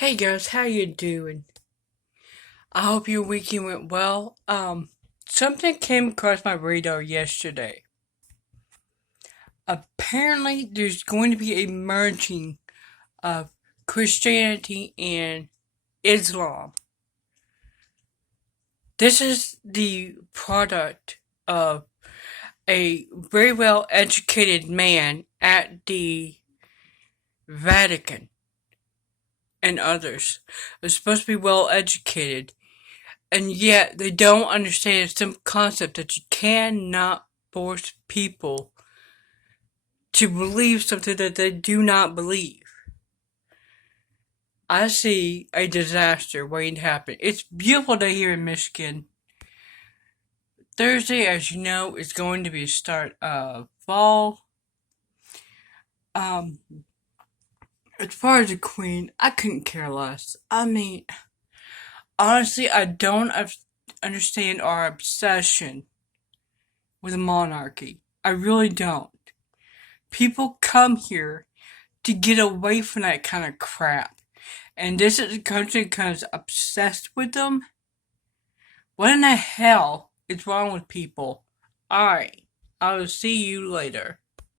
Hey guys, how you doing? I hope your weekend went well. Something came across my radar yesterday. Apparently, there's going to be a merging of Christianity and Islam. This is the product of a very well educated man at the Vatican and others. They're supposed to be well educated, and yet they don't understand a simple concept that you cannot force people to believe something that they do not believe. I see a disaster waiting to happen. It's a beautiful day here in Michigan. Thursday, as you know, is going to be a start of fall. Um, as far as the Queen, I couldn't care less. I mean, honestly, I don't understand our obsession with monarchy. I really don't. People come here to get away from that kind of crap. And this is a country kind of obsessed with them. What in the hell is wrong with people? Alright, I will see you later.